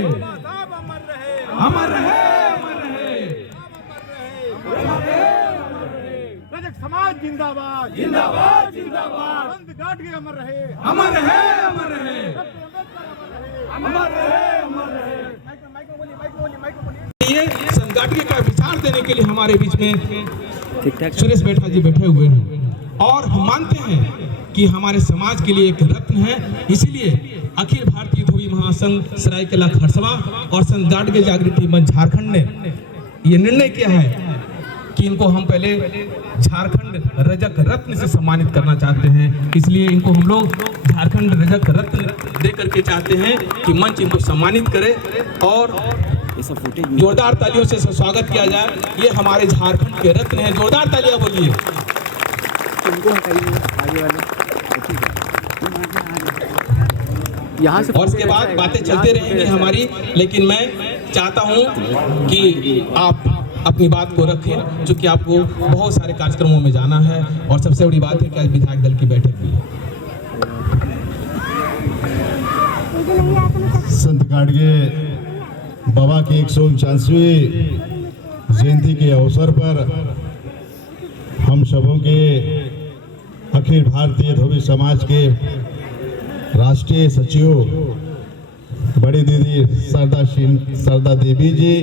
अमर रहे, अमर रहे। रजक समाज जिंदाबाद, जिंदाबाद, जिंदाबाद। संत गाडगे अमर रहे, अमर रहे, अमर रहे। अमर रहे, अमर रहे। ये संत गाडगे का विचार देने के लिए हमारे बीच में सुरेश बैठा जी बैठे हुए हैं और हम मानते हैं कि हमारे समाज के लिए एक रत्न है। इसीलिए अखिल भारतीय धोबी महासंघ सरायकेला खरसवा और संत गाडगे जागृति मंच झारखंड ने ये निर्णय किया है कि इनको हम पहले झारखंड रजक रत्न से सम्मानित करना चाहते हैं। इसलिए इनको हम लोग झारखंड रजक रत्न दे करके चाहते हैं कि मंच इनको सम्मानित करे और जोरदार तालियों से स्वागत किया जाए। ये हमारे झारखंड के रत्न हैं, जोरदार तालियां बोलिए। यहाँ से और इसके बाद बातें चलते रहेंगी हमारी, लेकिन मैं चाहता हूं कि आप अपनी बात को रखें, क्योंकि आपको बहुत सारे कार्यक्रमों में जाना है और सबसे बड़ी बात है कि आज विधायक दल की बैठक भी है। संत गाडगे बाबा की 149वीं जयंती के अवसर पर हम सबों के अखिल भारतीय धोबी समाज के राष्ट्रीय सचिव बड़ी दीदी सरदा देवी जी,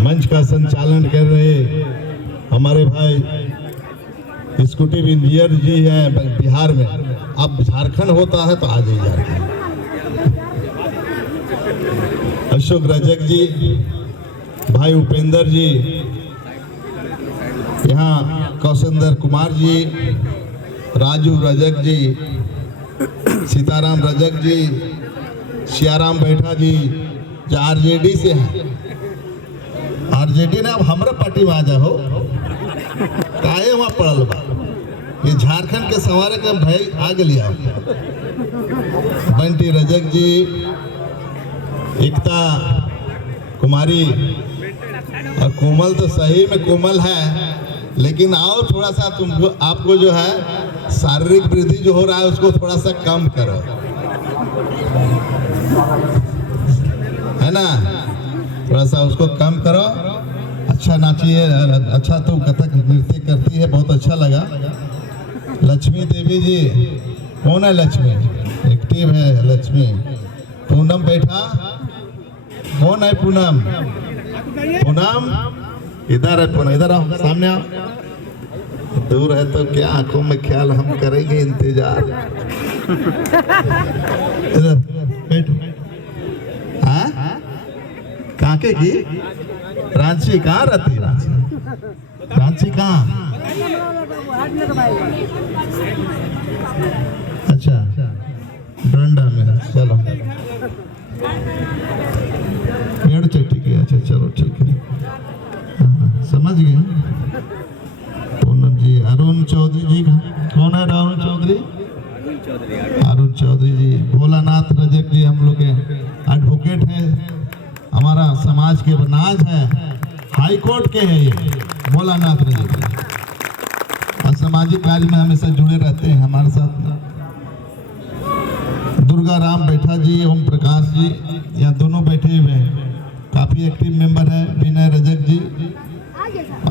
मंच का संचालन कर रहे हमारे भाई एग्जीक्यूटिव इंजीनियर जी हैं बिहार में। अब झारखंड होता है तो आ जाइए झारखंड। अशोक रजक जी, भाई उपेंद्र जी, यहाँ कौशेंद्र कुमार जी, राजू रजक जी, सीताराम रजक जी, सियाराम बैठा जी, जो आरजेडी से हैं। आरजेडी ने अब हमारा पार्टी में आ जाओ, काहे वहाँ पड़ल बा। ये झारखंड के सवारे के भाई आगे लिया। बंटी रजक जी, एकता कुमारी और कोमल तो सही में कोमल है, लेकिन आओ थोड़ा सा तुमको आपको जो है शारीरिक वृद्धि जो हो रहा है उसको थोड़ा सा कम करो, है ना। थोड़ा सा उसको कम करो। अच्छा नाचिए, अच्छा तो कथक नृत्य करती है, बहुत अच्छा लगा। लक्ष्मी देवी जी, कौन है लक्ष्मी? एक्टिव है लक्ष्मी। पूनम बैठा, कौन है पूनम? पूनम इधर है, पूनम इधर आओ, सामने आओ। दूर है तो क्या, आंखों में ख्याल, हम करेंगे इंतजार। इधर बैठो। हाँ, काके की रांची कहाँ रहती? रांची कहाँ? अच्छा, डंडा में। चलो पेड़ चट्टी की। अच्छा चलो ठीक है, समझ गए। पूनम जी, अरुण चौधरी जी, कौन है अरुण चौधरी? अरुण चौधरी जी, भोलानाथ रजक जी, हम लोग के एडवोकेट हैं, हमारा समाज के नाज है, हाई कोर्ट के हैं ये भोलानाथ रजक जी, और सामाजिक कार्य में हमेशा जुड़े रहते हैं हमारे साथ। दुर्गा राम बैठा जी, ओम प्रकाश जी, यहाँ दोनों बैठे हुए हैं, काफी एक्टिव मेंबर हैं। विनय रजक जी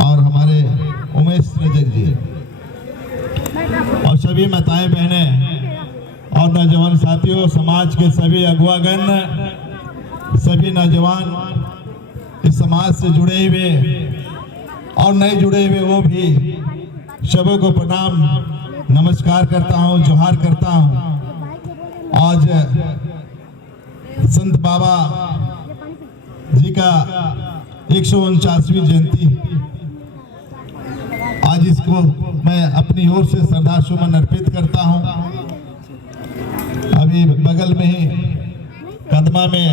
और हमारे उमेश रजक जी, और सभी माताएं बहनें और नौजवान साथियों, समाज के सभी अगुवागण, सभी नौजवान इस समाज से जुड़े हुए और नहीं जुड़े हुए वो भी, सबों को प्रणाम नमस्कार करता हूँ, जोहार करता हूँ। आज संत बाबा जी का 149वीं जयंती, आज इसको मैं अपनी ओर से श्रद्धा सुमन अर्पित करता हूँ। अभी बगल में ही कदमा में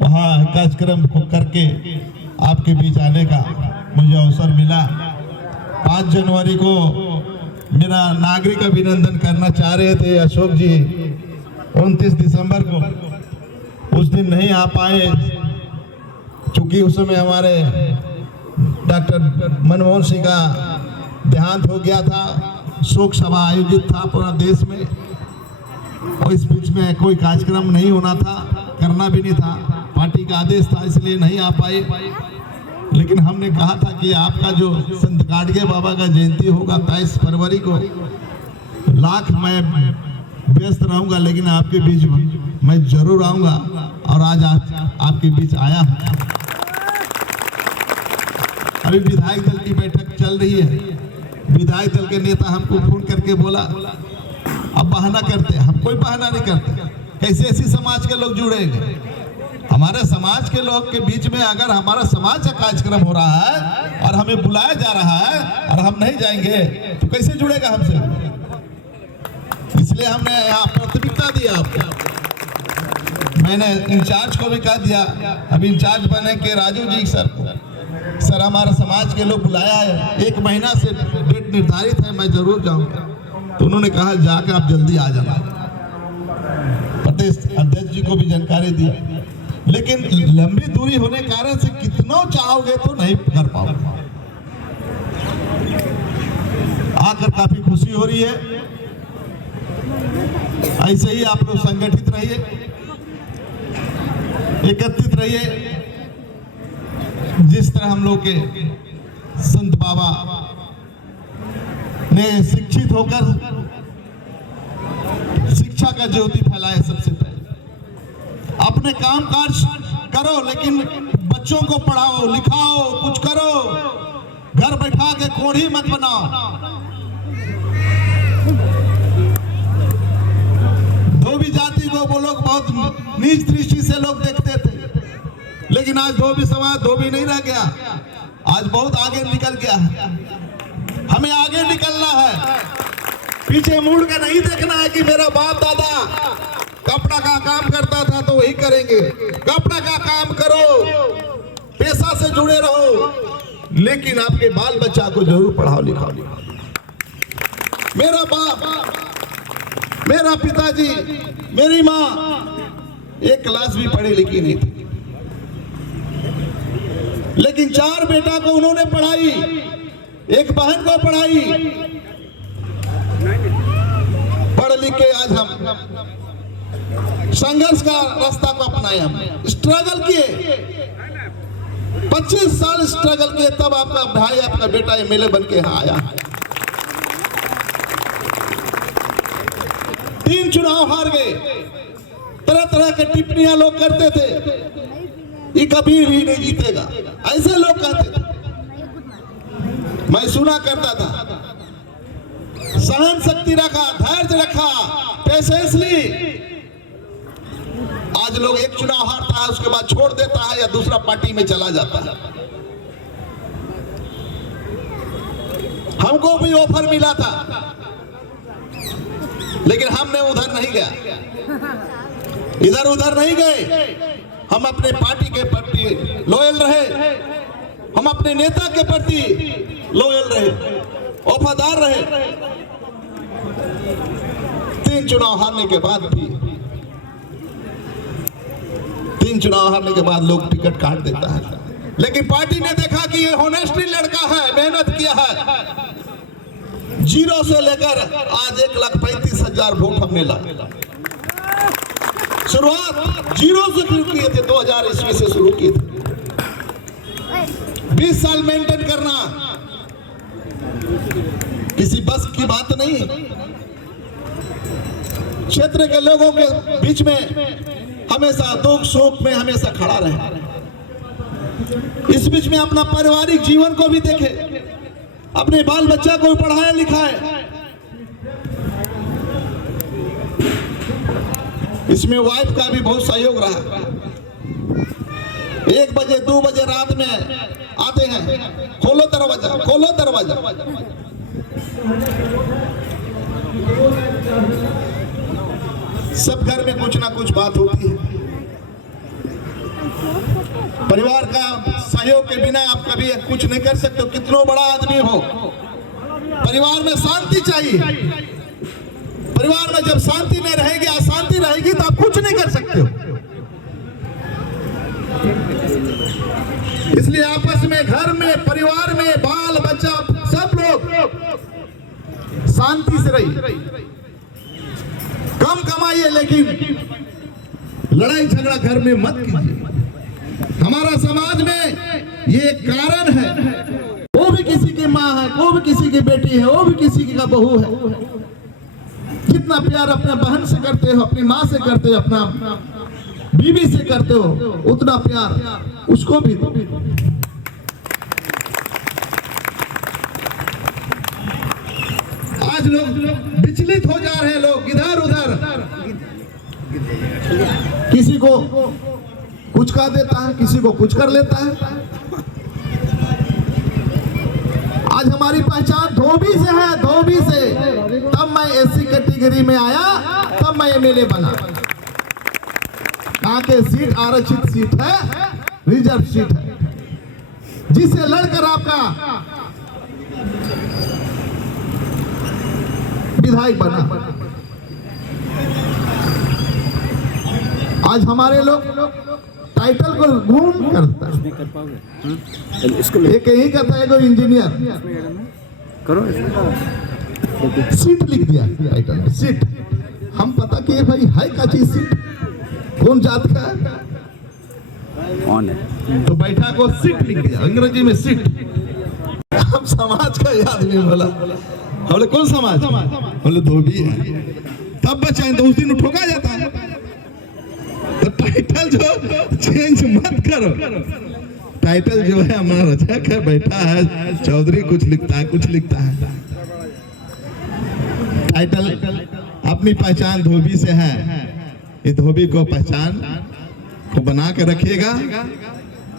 वहाँ कार्यक्रम करके आपके बीच आने का मुझे अवसर मिला। 5 जनवरी को मेरा नागरिक अभिनंदन करना चाह रहे थे अशोक जी, 29 दिसंबर को, उस दिन नहीं आ पाए क्योंकि उस समय हमारे डॉक्टर मनमोहन सिंह का देहांत हो गया था। शोक सभा आयोजित था पूरा देश में, और इस बीच में कोई कार्यक्रम नहीं होना था, करना भी नहीं था, पार्टी का आदेश था इसलिए नहीं आ पाए। लेकिन हमने कहा था कि आपका जो संत गाडगे बाबा का जयंती होगा 23 फरवरी को, लाख मैं व्यस्त रहूंगा लेकिन आपके बीच मैं जरूर आऊंगा, और आज आपके बीच आया हूं। अभी विधायक दल की बैठक चल रही है, विधायक दल के नेता हमको फोन करके बोला, अब बहाना करते, हम कोई बहाना नहीं करते, कैसे ऐसी समाज के लोग जुड़ेंगे? हमारे समाज के लोग के बीच में अगर हमारा समाज का कार्यक्रम हो रहा है और हमें बुलाया जा रहा है और हम नहीं जाएंगे तो कैसे जुड़ेगा हमसे? इसलिए हमने यहाँ प्राथमिकता दिया आपको। मैंने इंचार्ज को भी कह दिया, अब इंचार्ज बने के राजू जी सर को, सर हमारा समाज के लोग बुलाया है, 1 महीना से डेट निर्धारित है, मैं जरूर जाऊंगा। तो उन्होंने कहा जाकर आप जल्दी आ जाना। प्रदेश अध्यक्ष जी को भी जानकारी दी, लेकिन लंबी दूरी होने के कारण से कितना चाहोगे तो नहीं कर पाओगे। आकर काफी खुशी हो रही है। ऐसे ही आप लोग संगठित रहिए, एकत्रित रहिए। जिस तरह हम लोग के संत बाबा ने शिक्षित होकर शिक्षा का ज्योति फैलाया, सबसे पहले अपने काम काज करो लेकिन बच्चों को पढ़ाओ लिखाओ, कुछ करो, घर बैठा के कोढ़ी मत बनाओ। धोबी जाति को वो लोग बहुत नीच दृष्टि से लोग देखते थे, लेकिन आज धोबी समाज धोबी नहीं रह गया, आज बहुत आगे निकल गया है। हमें आगे निकलना है, पीछे मुड़ के नहीं देखना है कि मेरा बाप दादा कपड़ा का काम करता था तो वही करेंगे। कपड़ा का काम करो, पेशा से जुड़े रहो, लेकिन आपके बाल बच्चा को जरूर पढ़ाओ लिखाओ। मेरा बाप, मेरा पिताजी, मेरी माँ 1 क्लास भी पढ़ी लिखी नहीं थी, लेकिन 4 बेटा को उन्होंने पढ़ाई, 1 बहन को पढ़ाई। पढ़ लिख के आज हम संघर्ष का रास्ता को अपनाया, हम स्ट्रगल किए, 25 साल स्ट्रगल किए, तब आपका भाई आपका बेटा एमएलए बन के यहाँ आया। 3 चुनाव हार गए, तरह तरह के टिप्पणियां लोग करते थे, ये कभी भी नहीं जीतेगा, ऐसे लोग कहते थे। मैं सुना करता था, सहन शक्ति रखा, धैर्य रखा, पेशेंसली। आज लोग 1 चुनाव हारता है उसके बाद छोड़ देता है या दूसरा पार्टी में चला जाता है। हमको भी ऑफर मिला था, लेकिन हमने उधर नहीं गया, इधर उधर नहीं गए। हम अपने पार्टी के प्रति लॉयल रहे, हम अपने नेता के प्रति लॉयल रहे, वफादार रहे। 3 चुनाव हारने के बाद भी, 3 चुनाव हारने के बाद लोग टिकट काट देता है, लेकिन पार्टी ने देखा कि ये होनेस्टली लड़का है, मेहनत किया है, 0 से लेकर आज 1,35,000 वोट हमने लाए। शुरुआत 0 से शुरू किए थे, 2000 ईस्वी से शुरू किए थे। 20 साल मेंटेन करना किसी बस की बात नहीं। क्षेत्र के लोगों के बीच में हमेशा दुख सुख में हमेशा खड़ा रहे, इस बीच में अपना पारिवारिक जीवन को भी देखे, अपने बाल बच्चा को पढ़ाया लिखाए। इसमें वाइफ का भी बहुत सहयोग रहा। 1 बजे 2 बजे रात में आते हैं, खोलो दरवाजा, खोलो दरवाजा। सब घर में कुछ ना कुछ बात होती है। परिवार का सहयोग के बिना आप कभी कुछ नहीं कर सकते हो, कितना बड़ा आदमी हो। परिवार में शांति चाहिए। परिवार में जब शांति नहीं रहेगी, अशांति रहेगी, तो आप कुछ नहीं कर सकते हो। इसलिए आपस में, घर में, परिवार में, बाल बच्चा सब लोग शांति से रहिए। कम कमाइए लेकिन लड़ाई झगड़ा घर में मत कीजिए। हमारा समाज में ये कारण है, वो भी किसी की माँ है, वो भी किसी की बेटी है, वो भी किसी की का बहू है। जितना प्यार अपने बहन से करते हो, अपनी माँ से करते हो, अपना बीवी से करते हो, उतना प्यार उसको भी दो। आज लोग विचलित हो जा रहे हैं, लोग इधर उधर, किसी को कुछ कह देता है, किसी को कुछ कर लेता है। आज हमारी पहचान धोबी से है, धोबी से। तब मैं एससी कैटेगरी में आया, तब मैं एमएलए बना। कहाँ के सीट आरक्षित सीट है, रिजर्व सीट है, जिसे लड़कर आपका विधायक बना। आज हमारे लोग टाइटल को घूम करता है। एक यही कहता है, कोई इंजीनियर करो सीट लिख दिया टाइटल में, सीट। हम पता किए भाई है क्या चीज सीट, कौन जात का है, कौन है, तो बैठा को सीट लिख दिया अंग्रेजी में सीट। हम समाज का याद नहीं बोला, बोले कौन समाज, बोले धोबी है। तब बचाएं तो उस दिन ठोका जाता है। तो टाइटल जो चेंज मत करो। टाइटल जो है हमारा रचक है, बैठा है चौधरी, कुछ लिखता है, कुछ लिखता है। टाइटल अपनी पहचान धोबी से है, ये धोबी को पहचान को बना के रखिएगा।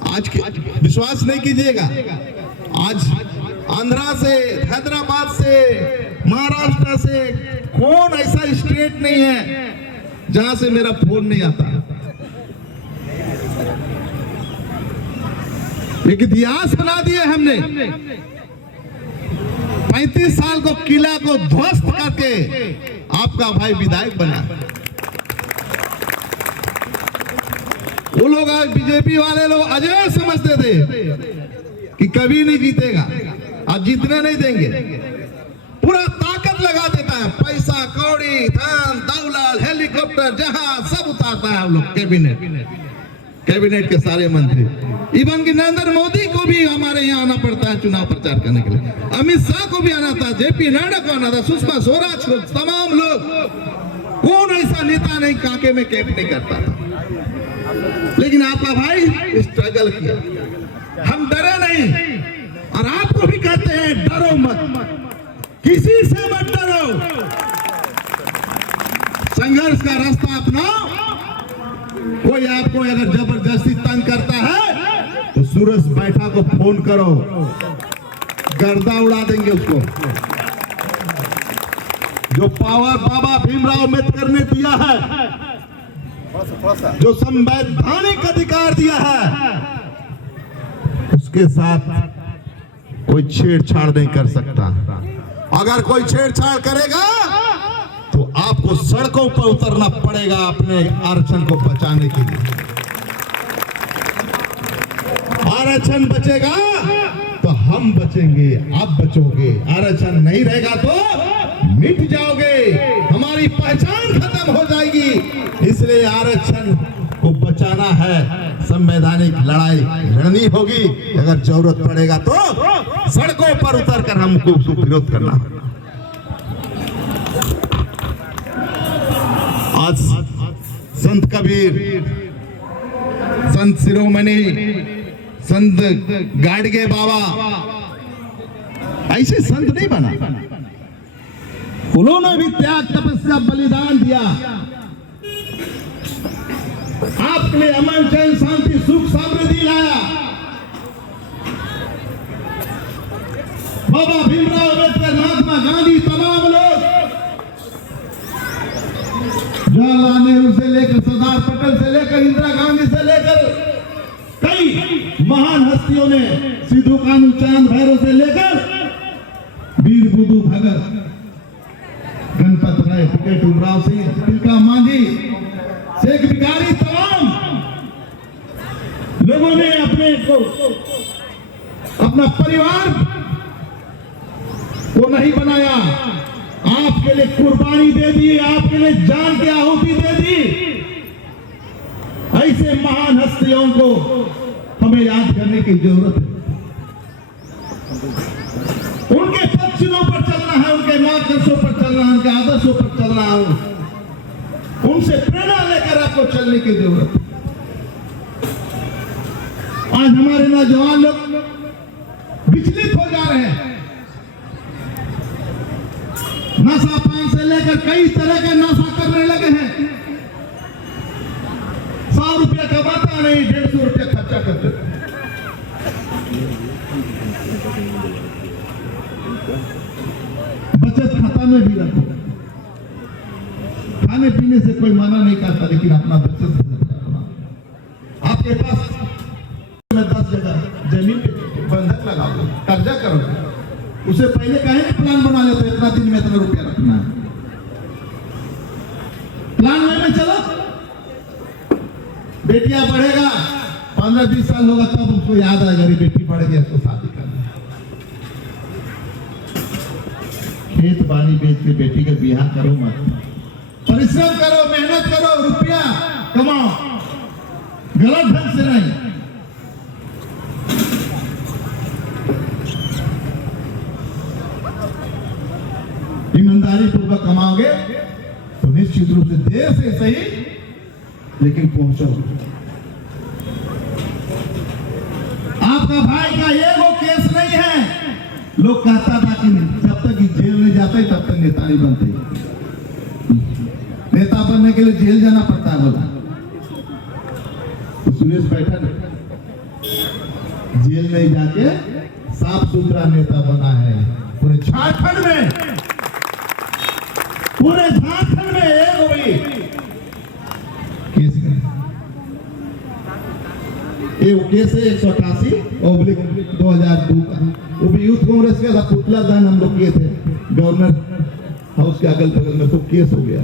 आज के विश्वास नहीं कीजिएगा, आज आंध्रा से, हैदराबाद से, महाराष्ट्र से कौन ऐसा स्टेट नहीं है जहां से मेरा फोन नहीं आता। एक इतिहास बना दिए हमने। 35 साल को किला को ध्वस्त करके आपका भाई विधायक बना। वो लोग बीजेपी वाले लोग अजय समझते थे कि कभी नहीं जीतेगा, आज जीतने नहीं देंगे। पूरा ताकत लगा देता है, पैसा कौड़ी, धन दौलत, हेलीकॉप्टर, जहाज सब उतारता है हम लोग। कैबिनेट के सारे मंत्री, इवन कि नरेंद्र मोदी को भी हमारे यहाँ आना पड़ता है चुनाव प्रचार करने के लिए। अमित शाह को भी आना था, जेपी नड्डा को आना था, सुषमा स्वराज को, तमाम लोग। कौन ऐसा नेता नहीं कांके में कैंप नहीं करता था। लेकिन आपका भाई स्ट्रगल किया, हम डरे नहीं। और आपको भी कहते हैं डरो मत, किसी से मत डरो, संघर्ष का रास्ता अपनाओ। कोई आपको अगर जबरदस्ती तंग करता है तो सूरज बैठा को फोन करो, गर्दा उड़ा देंगे उसको। जो पावर बाबा भीमराव अम्बेडकर ने दिया है, जो संवैधानिक अधिकार दिया है, उसके साथ कोई छेड़छाड़ नहीं कर सकता। अगर कोई छेड़छाड़ करेगा तो आपको सड़कों पर उतरना पड़ेगा अपने आरक्षण को बचाने के लिए। आरक्षण बचेगा तो हम बचेंगे, आप बचोगे। आरक्षण नहीं रहेगा तो मिट जाओगे, हमारी पहचान खत्म हो जाएगी। इसलिए आरक्षण को बचाना है, संवैधानिक लड़ाई लड़नी होगी। अगर जरूरत पड़ेगा तो सड़कों पर उतरकर हमको उसको विरोध करना। आज संत कबीर, संत शिरोमणि, संत गाडगे बाबा ऐसे संत नहीं बना। उन्होंने भी त्याग, तपस्या, बलिदान दिया। आपके लिए अमन, चैन, शांति, सुख, समृद्धि लाया। बाबा भीमराव अम्बेडकर, महात्मा गांधी, तमाम लोग, जवाहरलाल नेहरू से लेकर, सरदार पटेल से लेकर, इंदिरा गांधी से लेकर, कई महान हस्तियों ने, सिद्धू कानू चांद भैरव से लेकर वीर बुद्धू भगत, गणपत राय, टिकैत उमराव सिंह, तिलका मांझी, शेख भिखारी, तमाम लोगों ने अपने को, अपना परिवार को नहीं बनाया, आपके लिए कुर्बानी दे दी, आपके लिए जान की आहुति दे दी। ऐसे महान हस्तियों को हमें याद करने की जरूरत है। उनके पक्षों पर चलना है, उनके मार्गदर्शनों पर चलना है, उनके आदर्शों पर चलना है, उनसे प्रेरणा लेकर आपको चलने की जरूरत है। आज हमारे नौजवान लोग विचलित हो जा रहे हैं। नशा पान से लेकर कई तरह के नशा करने लगे हैं। 100 रुपया कमाता नहीं, 150 रुपया खर्चा कर देता। बचत खाता में भी रखो। खाने पीने से कोई मना नहीं करता, लेकिन अपना बचत रखना। आपके पास में 10 जगह जमीन पे बंधक लगाओ, कर्जा करोगे, उसे पहले कहें कि प्लान बना लेते, इतना दिन में इतना रुपया रखना है। प्लान में चलो, बेटियां पढ़ेगा, 15-20 साल होगा तब उसको याद आएगा बेटी पढ़ गया तो शादी करना। खेत बाड़ी बेच के बेटी का ब्याह करो मत। परिश्रम करो, मेहनत करो, रुपया कमाओ, गलत ढंग से नहीं। ईमानदारी पूर्वक कमाओगे तो निश्चित रूप से देर से सही लेकिन पहुंचोगे। आपका भाई का ये वो केस नहीं है। लोग कहता था कि जब तक जेल नहीं जाता है तब तक नेता नहीं बनते। नेता बनने के लिए जेल जाना पड़ता है बोला। तो सुरेश बैठा जेल नहीं जाके साफ सुथरा नेता बना है। पूरे झारखंड में एक भी केस नहीं। एक केस है 188/2002 का, वो भी यूथ कांग्रेस का था। पुतला दान हम लोग किए थे गवर्नर हाउस के अगल बगल में, तो केस हो गया।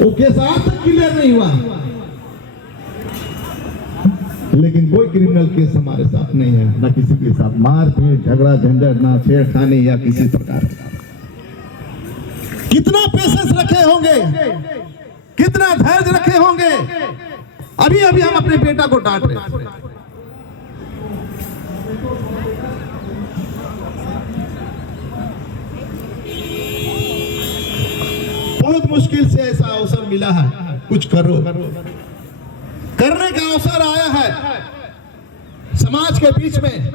वो केस आज तक क्लियर नहीं हुआ, लेकिन कोई क्रिमिनल केस हमारे साथ नहीं है, ना किसी के साथ मारपीट, झगड़ा झंझट, ना छेड़खानी या किसी प्रकार का। कितना पेशेंस रखे होंगे, कितना धैर्य रखे होंगे। अभी अभी हम अपने बेटा को डांट रहे हैं। बहुत मुश्किल से ऐसा अवसर मिला है, कुछ करो, करने का अवसर आया है समाज के बीच में,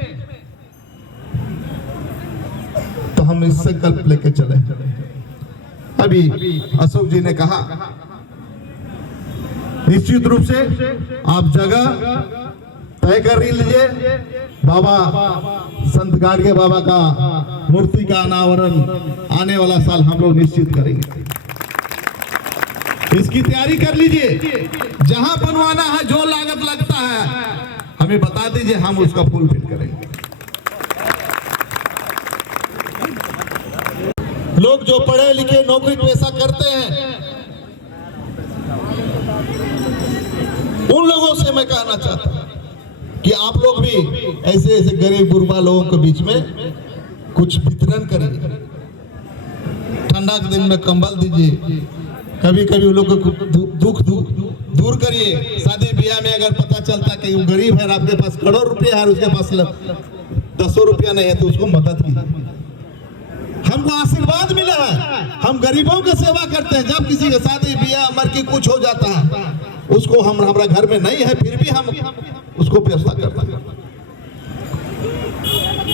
तो हम इस संकल्प लेके चले। अभी अशोक जी ने कहा निश्चित रूप से आप जगह तय कर लीजिए। बाबा संत गाडगे बाबा का मूर्ति का अनावरण आने वाला साल हम लोग निश्चित करेंगे। इसकी तैयारी कर लीजिए। जहां बनवाना है, जो लागत लगता है हमें बता दीजिए, हम उसका फुलफिल करेंगे। लोग जो पढ़े लिखे नौकरी पेशा करते हैं, उन लोगों से मैं कहना चाहता हूं कि आप लोग भी ऐसे ऐसे गरीब गुरबा लोगों के बीच में कुछ वितरण करिए। ठंडा के दिन में कंबल दीजिए, कभी कभी लोग को दुख दूर करिए। शादी ब्याह में अगर पता चलता कि वो गरीब है, आपके पास करोड़ रुपया है, उसके पास 10 रुपया नहीं है, तो उसको मदद कीजिए। हमको आशीर्वाद मिला है, हम गरीबों की सेवा करते हैं। जब किसी का शादी ब्याह मर के कुछ हो जाता है, उसको हमारा घर में नहीं है, फिर भी हम उसको व्यवस्था करते हैं।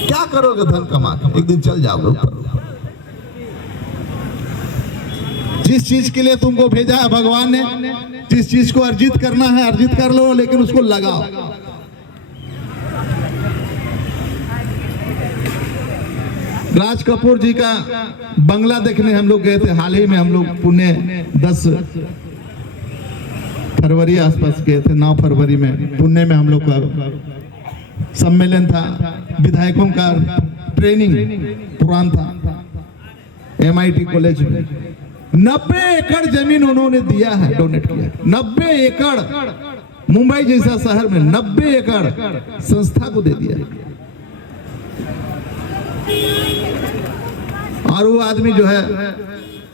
क्या करोगे धन कमा के, एक दिन चल जाओगे ऊपर। जिस चीज के लिए तुमको भेजा है भगवान ने, जिस चीज को अर्जित करना है अर्जित कर लो, लेकिन उसको लगाओ। राज कपूर जी का बंगला देखने हम लोग गए थे हाल ही में। हम लोग पुणे 10 फरवरी आसपास गए थे। 9 फरवरी में पुणे में हम लोग का सम्मेलन था, विधायकों का ट्रेनिंग प्रोग्राम था MIT कॉलेज में। 90 एकड़ जमीन उन्होंने दिया है, डोनेट किया। 90 एकड़ मुंबई जैसा शहर में 90 एकड़ संस्था को दे दिया। और वो आदमी जो है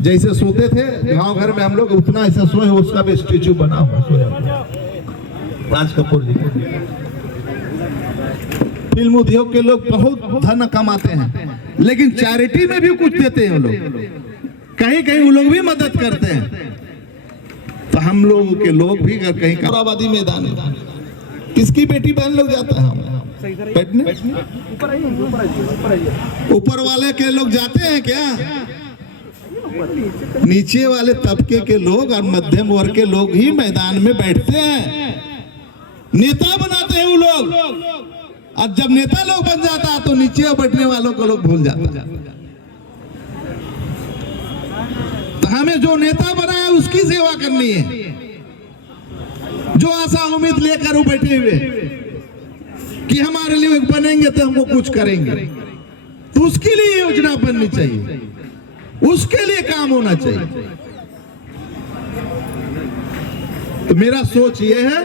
जैसे सोते थे गांव घर में हम लोग, उतना ऐसा सोए, उसका भी स्टेच्यू बना हुआ सोया। राज कपूर जी। फिल्म उद्योग के लोग बहुत धन कमाते हैं, लेकिन चैरिटी में भी कुछ देते हैं वो लोग, कहीं कहीं वो लोग भी मदद करते हैं। तो हम लोगों के लोग भी अगर कहीं कमराबादी मैदान है, किसकी बेटी बहन लोग जाता है बैठने? ऊपर वाले के लोग जाते हैं क्या? नीचे वाले तबके के लोग और मध्यम वर्ग के लोग ही मैदान में बैठते हैं, नेता बनाते हैं वो लोग। और जब नेता लोग बन जाता है तो नीचे बैठने वालों को लोग भूल जाता है। तो हमें जो नेता बनाया उसकी सेवा करनी है, जो आशा उम्मीद लेकर वो बैठे हुए कि हमारे लिए बनेंगे तो हमको कुछ करेंगे, तो उसके लिए योजना बननी चाहिए, उसके लिए काम होना चाहिए। तो मेरा सोच ये है,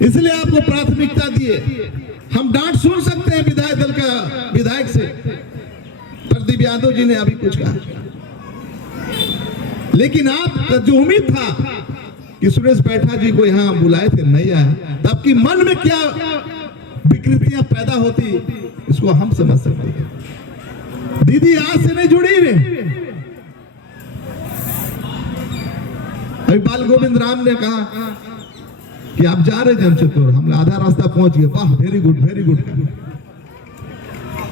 इसलिए आपको प्राथमिकता दिए। हम डांट सुन सकते हैं विधायक दल का विधायक से, प्रदीप यादव जी ने अभी कुछ कहा, लेकिन आपका जो उम्मीद था कि सुरेश बैठा जी को यहाँ बुलाए थे, नहीं आया, तब की मन में क्या विकृतियां पैदा होती इसको हम समझ सकते हैं। दीदी आज से नहीं जुड़ी रे, अभी बाल गोविंद राम ने कहा कि आप जा रहे जमशेदपुर, हम आधा रास्ता पहुंच गए। वाह, वेरी गुड वेरी गुड,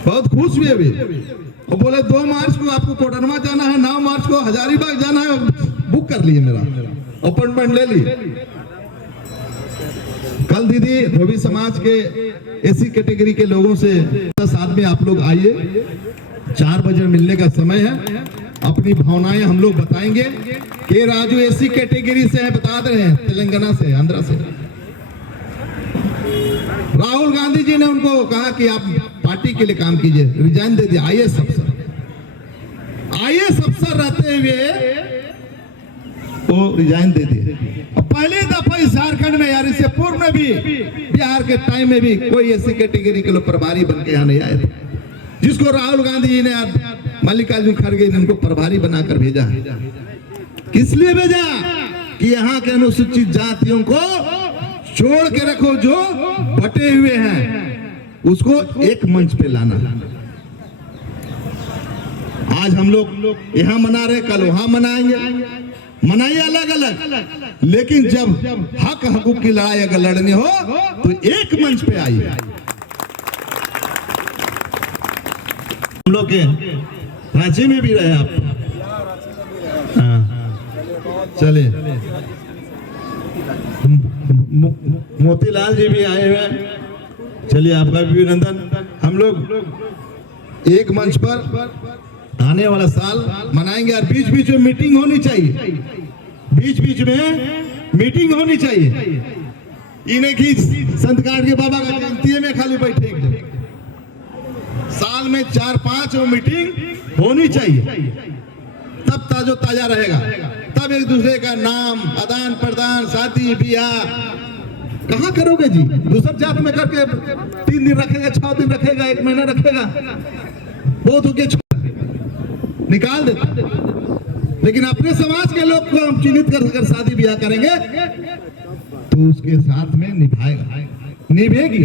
बहुत खुश हुए वे। और बोले 2 मार्च को आपको कोडरमा जाना है, 9 मार्च को हजारीबाग जाना है, बुक कर लिए, मेरा अपॉइंटमेंट ले ली। कल दीदी धोबी समाज के एसी कैटेगरी के लोगों से 10 आदमी आप लोग आइए, 4 बजे मिलने का समय है। अपनी भावनाएं हम लोग बताएंगे। के राजू एसी कैटेगरी से है, बता रहे हैं, तेलंगाना से, आंध्रा से। राहुल गांधी जी ने उनको कहा कि आप पार्टी के लिए काम कीजिए, रिजाइन दे दिया। आईएएस अफसर रहते हुए वो रिजाइन दे दिए। पहली दफा इस झारखंड में, यार इससे पूर्व में भी, बिहार के टाइम में भी कोई ऐसी कैटेगरी के लोग प्रभारी बन के यहाँ नहीं आए थे, जिसको राहुल गांधी जी ने, मल्लिकार्जुन खड़गे ने उनको प्रभारी बनाकर भेजा। किस लिए भेजा? कि यहाँ के अनुसूचित जातियों को छोड़ के रखो, जो बटे हुए हैं उसको एक मंच पे लाना। आज हम लोग यहाँ मना रहे, कल वहां मनाएंगे, मनाइए अलग अलग, लेकिन जब हक हकूक की लड़ाई अगर लड़नी हो तो एक मंच पे आइए। हम लोग के रांची में भी रहे आप, हाँ, चले। मोतीलाल जी भी आए हुए हैं, चलिए आपका भी अभिनंदन। हम लोग एक मंच पर आने वाला साल मनाएंगे, और बीच बीच में मीटिंग होनी चाहिए, बीच बीच में मीटिंग होनी चाहिए। इन्हें कि संत काट के बाबा का जयंती में खाली बैठे, साल में 4-5 मीटिंग होनी चाहिए, तब ताजो ताजा रहेगा। तब एक दूसरे का नाम, आदान प्रदान, शादी ब्याह कहाँ करोगे जी? दूसर जात में करके 3 दिन रखेगा, 6 दिन रखेगा, 1 महीना रखेगा, बहुत हो गया, निकाल देता। लेकिन अपने समाज के लोग को हम चिन्हित कर शादी ब्याह करेंगे तो उसके साथ में निभाएगा, निभेगी।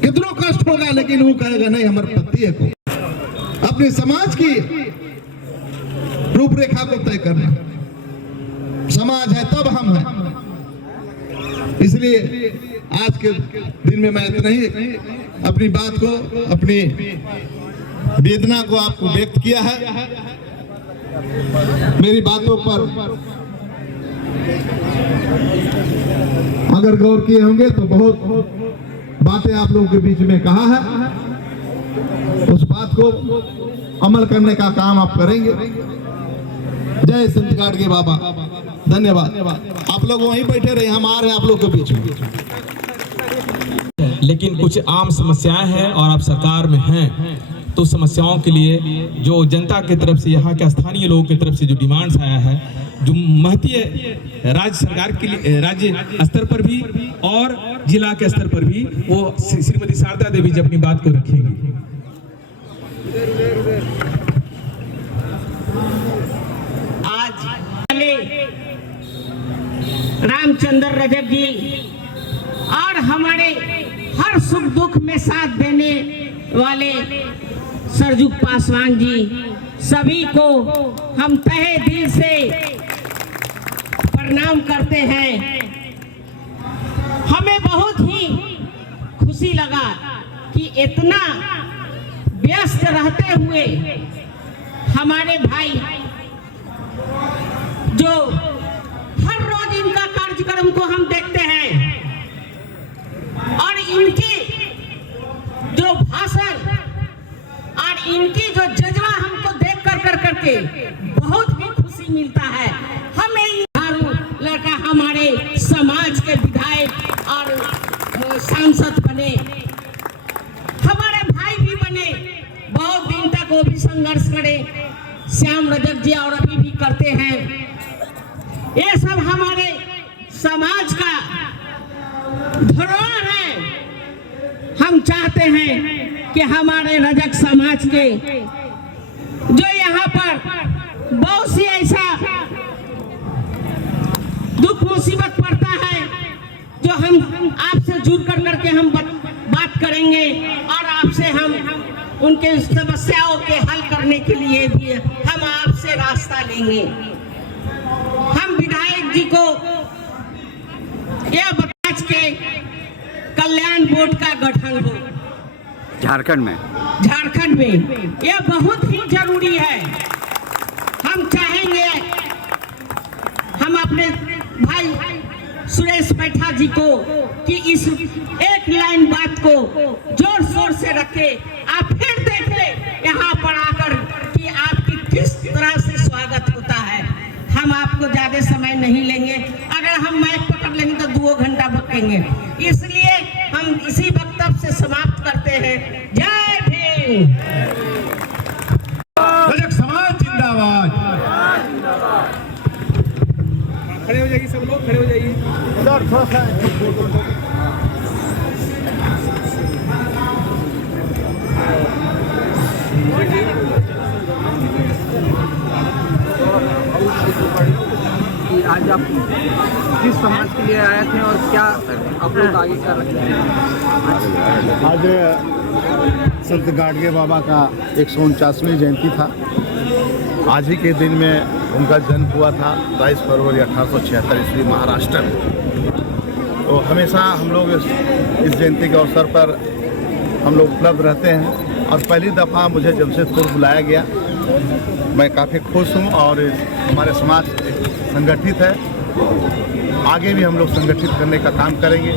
कितना कष्ट होगा, लेकिन वो कहेगा नहीं, हमारे पति है को। अपने समाज की रूपरेखा को तय करना, समाज है तब हम हैं। इसलिए आज के दिन में मैं इतना ही अपनी बात को, अपनी वेदना को आपको व्यक्त किया है। मेरी बातों पर अगर गौर किए होंगे तो बहुत बातें आप लोगों के बीच में कहा है, उस बात को अमल करने का काम आप करेंगे। जय संत गाडगे बाबा, धन्यवाद। आप लोग वहीं बैठे रहे, हम आ रहे हैं आप लोग के बीच में। लेकिन कुछ आम समस्याएं हैं और आप सरकार में हैं, तो समस्याओं के लिए जो जनता की तरफ से, यहाँ के स्थानीय लोगों की तरफ से जो डिमांड्स आया है, जो महती राज्य सरकार के लिए, राज्य स्तर पर भी और जिला के स्तर पर भी, वो श्रीमती शारदा देवी जी अपनी बात को रखेंगी। आज रामचंद्र रजक जी हमारे हर सुख दुख में साथ देने वाले सरजुग पासवान जी, सभी को हम तहे दिल से प्रणाम करते हैं। हमें बहुत ही खुशी लगा कि इतना व्यस्त रहते हुए हमारे भाई जो हर रोज इनका कार्यक्रम को हम देखते हैं और इनके जो भाषण और इनकी जो जज्बा हमको देख कर करके बहुत ही खुशी मिलता है। हमें लड़का हमारे समाज के विधायक और सांसद बने, हमारे भाई भी बने, बहुत दिन तक वो भी संघर्ष करे, श्याम रजक जी और अभी भी करते हैं। ये सब हमारे समाज का धरोहर है। हम चाहते हैं कि हमारे रजक समाज के जो यहाँ पर बहुत सी ऐसा दुख मुसीबत पड़ता है जो हम आपसे जुड़ कर करके हम बात करेंगे और आपसे हम उनके समस्याओं के हल करने के लिए भी हम आपसे रास्ता लेंगे। हम विधायक जी को यह बताज के कल्याण बोर्ड का गठन हो झारखंड में यह बहुत ही जरूरी है। हम चाहेंगे हम अपने भाई सुरेश बैठा जी को कि इस एक लाइन बात को जोर शोर से रखे, आप फिर देखें यहाँ पर आकर कि आपकी किस तरह से स्वागत होता है। हम आपको ज्यादा समय नहीं लेंगे, अगर हम माइक पकड़ लेंगे तो 2 घंटा बकेंगे, इसलिए हम इसी वक्तव्य से समाप्त करते हैं। जय भीम। रजक समाज जिंदाबाद। खड़े हो जाइए, सब लोग खड़े हो जाइए। सर थोड़ा सा कि आज आप किस समाज के लिए आए थे और क्या आप लोग आगे कर रहे हैं? आज संत गाडगे बाबा का 149वीं जयंती था। आज ही के दिन में उनका जन्म हुआ था 22 फरवरी 1876 ईस्वी महाराष्ट्र में। तो हमेशा हम लोग इस जयंती के अवसर पर हम लोग उपलब्ध रहते हैं और पहली दफ़ा मुझे जमशेदपुर बुलाया गया। मैं काफ़ी खुश हूँ और हमारे समाज संगठित है, आगे भी हम लोग संगठित करने का काम करेंगे।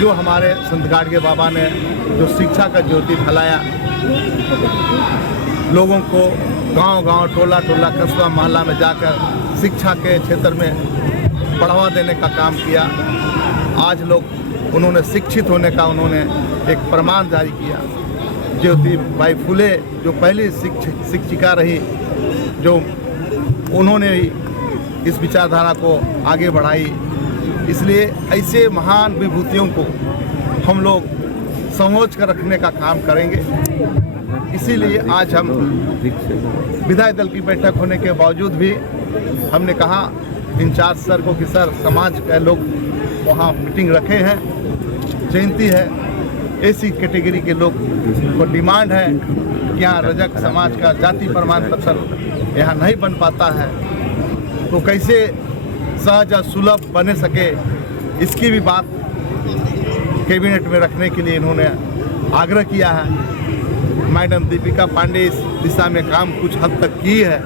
जो हमारे संत गाडगे बाबा ने जो शिक्षा का ज्योति फैलाया, लोगों को गांव-गांव, टोला-टोला, कस्बा मोहल्ला में जाकर शिक्षा के क्षेत्र में बढ़ावा देने का काम किया। आज लोग उन्होंने शिक्षित होने का उन्होंने एक प्रमाण जारी किया। ज्योतिबाई फुले जो पहली शिक्षिका रही, जो उन्होंने ही इस विचारधारा को आगे बढ़ाई। इसलिए ऐसे महान विभूतियों को हम लोग संजोच कर रखने का काम करेंगे। इसीलिए आज हम विधायक दल की बैठक होने के बावजूद भी हमने कहा इंचार्ज सर को कि सर समाज के लोग वहाँ मीटिंग रखे हैं, जयंती है, ऐसी कैटेगरी के लोग को डिमांड है कि यहाँ रजक समाज का जाति प्रमाण पत्र यहाँ नहीं बन पाता है, तो कैसे सहज और सुलभ बने सके, इसकी भी बात कैबिनेट में रखने के लिए इन्होंने आग्रह किया है। मैडम दीपिका पांडे इस दिशा में काम कुछ हद तक की है,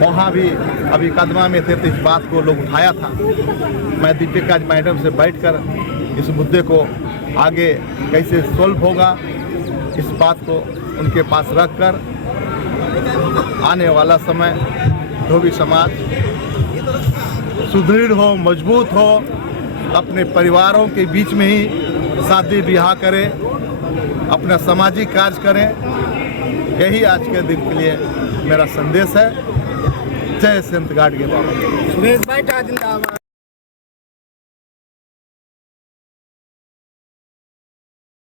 वहाँ भी अभी कदमा में थे तो इस बात को लोग उठाया था। मैं दीपिका मैडम से बैठकर इस मुद्दे को आगे कैसे सोल्व होगा, इस बात को उनके पास रखकर आने वाला समय धोबी समाज सुदृढ़ हो, मजबूत हो, अपने परिवारों के बीच में ही शादी ब्याह करें, अपना सामाजिक कार्य करें। यही आज के दिन के लिए मेरा संदेश है। जय संत गाडगे बाबा। सुरेश बैठा जिंदाबाद।